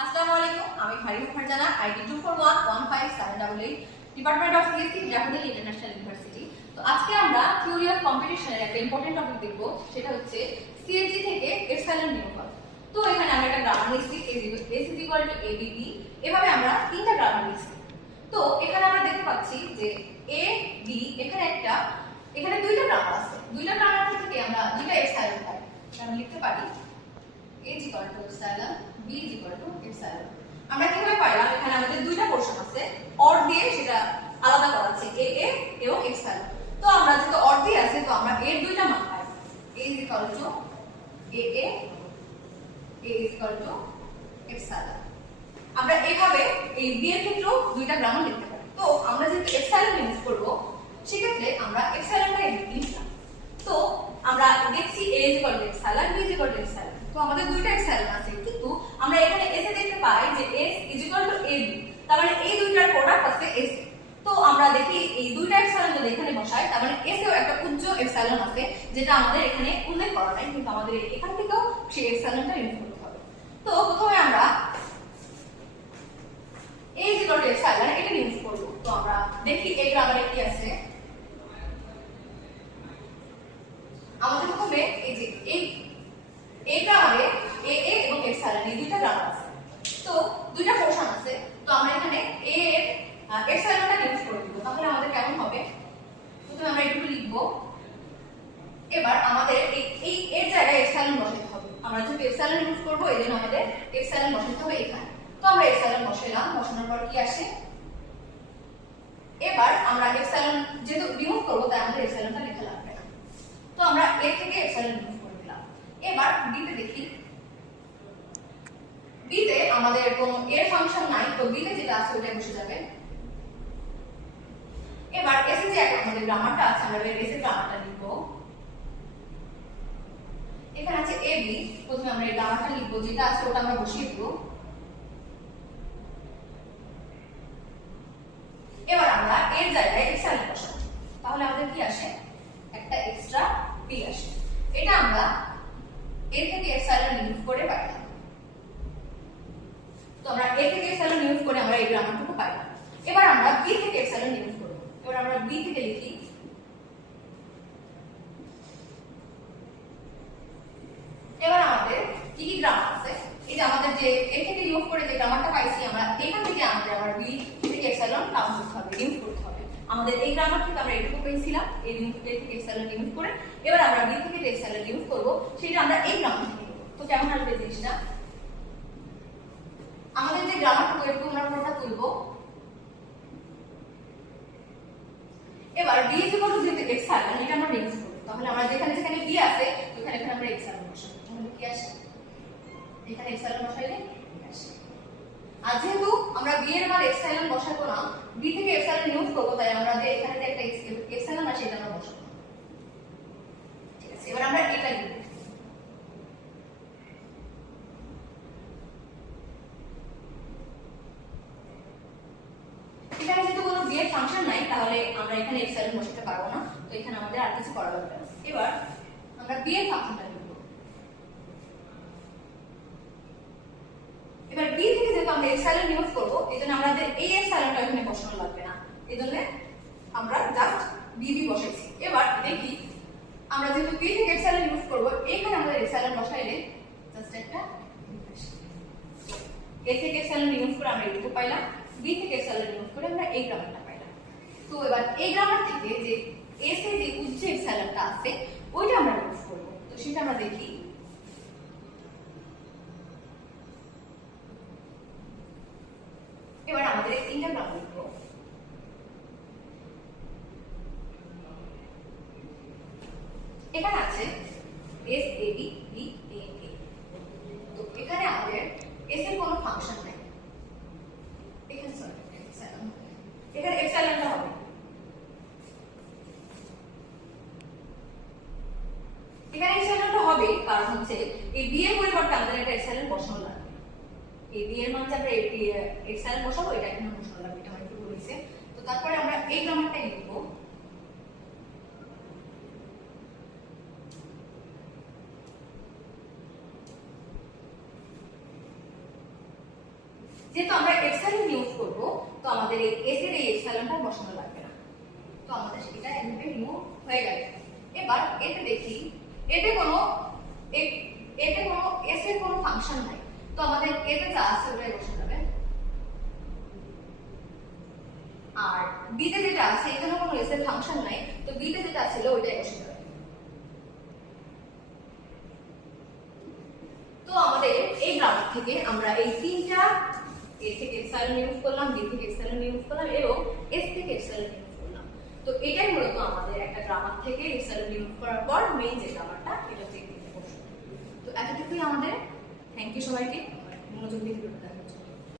আসসালামু আলাইকুম, আমি Fariha Farzana, ID 241157888, department of CSC, Jahangir international university. তো আজকে আমরা থিওরি অফ কম্পিটিশনের একটা ইম্পর্টেন্ট টপিক দেখব, সেটা হচ্ছে সিএসজি থেকে এপসাইলন নিউটন। তো এখানে আমরা একটা গ্রামার লিখছি, S is equal to ABB, এভাবে আমরা তিনটা গ্রামার লিখছি। তো এখানে আমরা দেখতে পাচ্ছি যে A B এখানে দুইটা গ্রামার আছে, দুইটা গ্রামার থেকে আমরা দুইটা এপসাইলন পাই। আমরা লিখতে পারি A is equal to epsilon, B is equal to epsilon। আমরা কিভাবে পাইলাম? এখানে আমাদের দুইটা পোরশন আছে, অর দিয়ে সেটা আলাদা করা আছে, A A এবং epsilon। তো আমরা যেহেতু অর দিয়ে আছে, তো আমরা এর দুইটা মান পাই, A is equal to A A, A is equal to epsilon। আমরা এইভাবে এই B এর ক্ষেত্রেও দুইটা গ্রামার লিখতে পারি। তো আমরা যেহেতু epsilon ইউজ করব, সেক্ষেত্রে আমরা epsilonটা লিখলাম। তো আমরা দেখছি A is equal to epsilon, B is equal to epsilon। তো আমাদের দুইটা এপসাইলন আছে, কিন্তু আমরা এখানে এসে দেখতে পাই যে S is equal to AB, তার মানে এই দুইটার প্রোডাক্ট আছে S। তো আমরা দেখি এই দুইটা এপসাইলন যদি এখানে বসাই, তার মানে S এও একটা উচ্চ এপসাইলন আছে, যেটা আমাদের এখানে উল্লেখ করা নাই, কিন্তু আমাদের এখান থেকেও সেই এপসাইলনটা ইউজ করতে হবে। তো প্রথমে আমরা A is equal to epsilon এটা ইউজ করব। তো আমরা দেখি এই গ্রামারে কি আছে। আমাদের প্রথমে এই যে এই গ্রামারে A A এবং epsilon এই দুইটা গ্রামার আছে। তো দুইটা পোরশন আছে, তো আমরা এখানে A এর epsilonটা ইউজ করে দিব। তাহলে আমাদের কেমন হবে? প্রথমে আমরা একটু লিখব। এবার আমাদের এই এর জায়গায় epsilon বসাতে হবে। আমরা যেহেতু epsilon ইউজ করব, এজন্য আমাদের epsilon বসাতে হবে এখানে। তো আমরা epsilon বসাইলাম, বসানোর পর কি আসে? এবার আমরা epsilon যেহেতু রিমুভ করব, তাই আমাদের epsilonটা লেখা লাগবে না। তো আমরা A থেকে epsilon রিমুভ করে দিলাম। এবার B তে দেখি, B তে আমাদের কোনো এর ফাংশন নাই, তো B তে যেটা আছে ওটা বসে যাবে। এবার S এ যে আমাদের গ্রামারটা আছে, আমরা S এর গ্রামারটা লিখব। এখানে আছে AB, প্রথমে আমরা এই গ্রামারটা লিখব, যেটা আছে ওটা আমরা বসিয়ে দেব। এবার আমরা এর জায়গায় epsilon বসাবো, তাহলে আমাদের কি আসে? একটা এক্সট্রা B আসে। এটা আমরা A থেকে epsilon রিমুভ করে পাইলাম। তো আমরা A থেকে epsilon রিমুভ করে আমরা এই গ্রামারটুকু পাইলাম। এবার আমরা B থেকে epsilon রিমুভ করব। এবার আমরা B থেকে লিখি, এবার আমাদের কি কি গ্রামার আছে? এই যে আমাদের যে A থেকে রিমুভ করে যে গ্রামারটা পাইছি, আমরা এখান থেকে আমাদের আবার B থেকে epsilon কাউন্ট করতে হবে, রিমুভ করতে হবে। আমাদের এই গ্রামার থেকে আমরা এটুকু পেয়েছিলাম, এই রিমুভ থেকে epsilon রিমুভ করে। এবার আমরা B থেকে epsilon রিমুভ করব, সেটা আমরা এই গ্রামার থেকে করব। তো কেমন আসবে জিনিসটা? আমাদের যে গ্রামারটুকু এটুকু আমরা পুরোটা তুলবো। এবার B is equal to যেহেতু epsilon, এটা আমরা রিমুভ করব। তাহলে আমরা যেখানে যেখানে B আছে, ওখানে এখানে আমরা epsilon বসাবো। তাহলে কি আসে? এখানে epsilon বসাইলে আসে। আর যেহেতু আমরা B এর মান epsilon বসাবো না, B থেকে epsilon রিমুভ করব, তাই আমরা যে এখানে যে একটা epsilon আছে এটা আমরা বসাবো। ঠিক আছে, এবার আমরা এটা লিখব। এখানে যেহেতু কোনো B এর ফাংশন নাই, তাহলে আমরা এখানে epsilon বসাতে পারবো না। তো এখানে আমাদের আর কিছু করা দরকার নেই। এবার আমরা B এর ফাংশনটা লিখব। এবার B থেকে যেহেতু আমরা epsilon রিমুভ করব, এজন্য আমাদের এই epsilonটা এখানে বসানো লাগবে না, এজন্য আমরা জাস্ট BB বসাইছি। এবার দেখি, আমরা যেহেতু B থেকে epsilon রিমুভ করব, এখানে আমাদের epsilon বসাইলে জাস্ট একটা A থেকে epsilon রিমুভ করে আমরা এইটুকু পাইলাম, B থেকে epsilon রিমুভ করে আমরা এই গ্রামারটা পাইলাম। তো এবার এই গ্রামার থেকে যে S এর যে উচ্চ epsilonটা আছে, ওইটা আমরা রিমুভ করব। তো সেটা আমরা দেখি। এবার আমাদের এই তিনটা গ্রামার লিখব। এখানে আছে S A B B A A। তো এখানে আমাদের S এর কোনো ফাংশন নাই, এখানে সরি epsilon, এখানে epsilonটা হবে। এখানে epsilonটা হবে কারণ হচ্ছে এই B এর পরিবর্তে আমাদের একটা epsilon বসানো লাগবে। এই B এর মান যে আমরা epsilon বসাবো, এটা এখানে বসানো লাগবে, এটা আমার একটু বলেছে। তো তারপরে আমরা এই গ্রামারটা লিখব। যেহেতু আমরা এপসাইলন ইউজ করব, তো আমাদের এই এস এর এই এপসাইলনটা বসানো লাগবে না। তো আমাদের সেটা এমনিতে রিমুভ হয়ে গেল। এবার এতে দেখি এতে কোনো এস এর কোনো ফাংশন নাই, তো আমাদের এতে যা আছে ওটাই বসে যাবে। আর বি তে যেটা আছে এখানে কোনো এস এর ফাংশন নাই, তো বি তে যেটা ছিল ওইটাই বসে যাবে। তো আমাদের এই গ্রামার থেকে আমরা এই তিনটা এ থেকে এপসাইলন ইউজ করলাম, বি থেকে এপসাইলন ইউজ করলাম এবং এস থেকে এপসাইলন ইউজ করলাম। তো এটাই মূলত আমাদের একটা গ্রামার থেকে এপসাইলন ইউজ করার পর মেইন যে গ্রামারটা এটা চেক করতে হবে। তো এতটুকুই আমাদের। থ্যাংক ইউ সবাইকে মনোযোগ দিয়ে